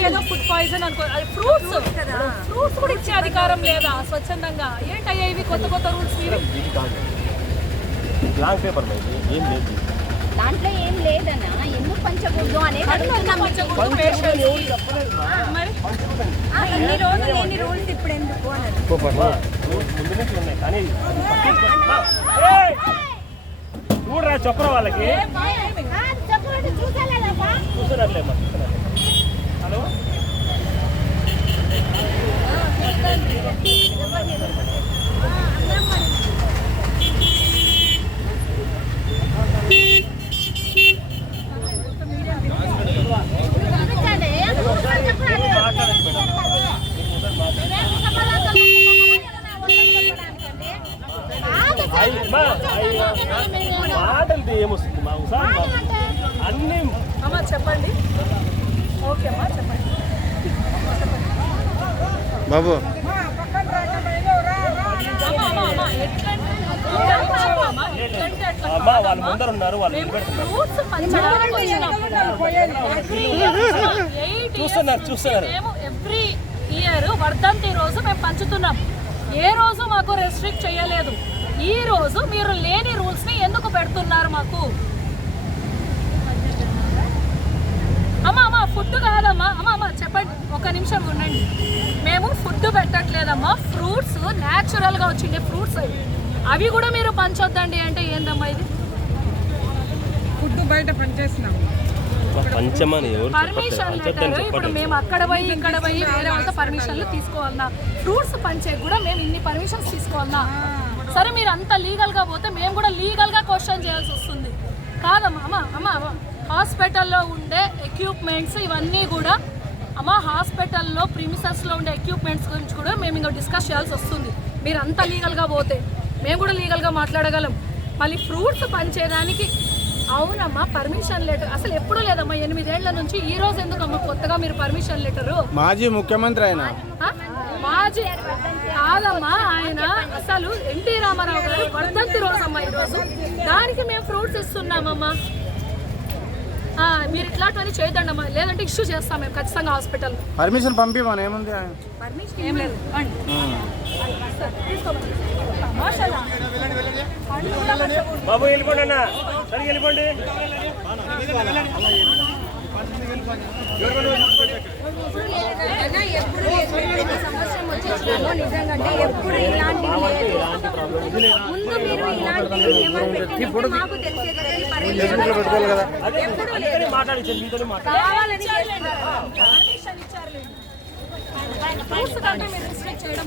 ఏదో food poison అనుకో అది ఫ్రూట్స్. ఫ్రూట్స్ కూడా ఇచ్చే అధికారం లేదా స్వచ్ఛందంగా? ఏంటయ్యా ఇవి కొత్త కొత్త రూల్స్ బ్లాంక్ పేపర్ ఏం లేదు. దాంట్లో ఏం లేదన్నా. ఎందుకు పంచకూడదు అనేది అడుగుతున్నాం. మరి? రోజులు ఎన్ని రూల్స్ ఇప్పుడు ఎందుకు ముందు నుంచి ఉన్నాయి కానీ! చూడరా చెప్పరా వాళ్ళకి చూస్తున్నారు హలో మాటలతో ఏమొస్తుంది? మా ఉసారి అన్నీ అమ్మ చెప్పండి. ఓకే అమ్మా చెప్పండి. బాబు. అమ్మ అమ్మ అమ్మ ఎట్లంటే అమ్మ, ఎట్లంటే అట్లా అమ్మా వాళ్ళు ముందర ఉన్నారు వాళ్ళు చూస్తున్నారు, చూస్తున్నారు. ఎవ్రీ ఇయర్ వర్ధంతి రోజు మేము పంచుతున్నాం ఏ రోజు మాకు రెస్ట్రిక్ట్ చేయలేదు ఈ రోజు మీరు ఎందుకు పెడుతున్నారు మాకు. అమ్మా అమ్మా ఫుడ్ కాదమ్మా. అమ్మా అమ్మా చెప్పండి. ఒక నిమిషం ఉండండి. మేము ఫుడ్ పెట్టట్లేదమ్మా. ఫ్రూట్స్ న్యాచురల్గా వచ్చిండే ఫ్రూట్స్ అవి. అవి కూడా మీరు పంచొద్దండి అంటే ఏందమ్మా ఇది? ఫుడ్ బయట పనిచేసినాం ఎవరు పర్మిషన్ లెటర్. ఇప్పుడు మేము అక్కడ పోయి ఇక్కడ పోయి వేరే వాళ్ళతో పర్మిషన్లు తీసుకోవాలన్నా ఫ్రూట్స్ పంచే కూడా మేము ఇన్ని పర్మిషన్స్ తీసుకోవాలన్నా. సరే మీరు అంత లీగల్గా పోతే మేము కూడా లీగల్గా క్వశ్చన్ చేయాల్సి వస్తుంది. కాదమ్మా అమ్మ అమ్మ హాస్పిటల్లో ఉండే ఎక్విప్మెంట్స్ ఇవన్నీ కూడా అమ్మ హాస్పిటల్లో ప్రిమిసెస్లో ఉండే ఎక్విప్మెంట్స్ గురించి కూడా మేము ఇంకా డిస్కస్ చేయాల్సి వస్తుంది. మీరు అంత లీగల్గా పోతే మేము కూడా లీగల్గా మాట్లాడగలం. మళ్ళీ ఫ్రూట్స్ పంచేదానికి అవునమ్మా పర్మిషన్ లెటర్ అసలు ఎప్పుడూ లేదమ్మా ఎనిమిదేళ్ళ నుంచి ఈ రోజు ఎందుకమ్మా కొత్తగా మీరు పర్మిషన్ లెటరు మాజీ ముఖ్యమంత్రి ఆయన? మాజీ కాదమ్మా ఆయన అసలు ఎన్టీ రామారావు గారు వర్ధంతి రోజమ్మా ఈరోజు. దానికి మేము ఫ్రూట్స్ ఇస్తున్నామమ్మా. ఆ, మీరు ఇట్లాంటివన్నీ చేయొద్దండి అమ్మా లేదంటే ఇష్యూ చేస్తాం మేము ఖచ్చితంగా హాస్పిటల్. పర్మిషన్ పంపి మన ఏముంది ఏం లేదు. బాబు వెళ్ళిపోండి అన్న. సరిగ్గా వెళ్ళిపోండి. ఎప్పుడు సంవత్సరం వచ్చేసినామో నిజంగా అంటే ఎప్పుడు ఇలాంటివి లేదు ముందు మీరు పెట్టినప్పుడు మాకు తెలిసే కదా కావాలని పర్మిషన్ మీరు రిస్ట్రిక్ట్ చేయడం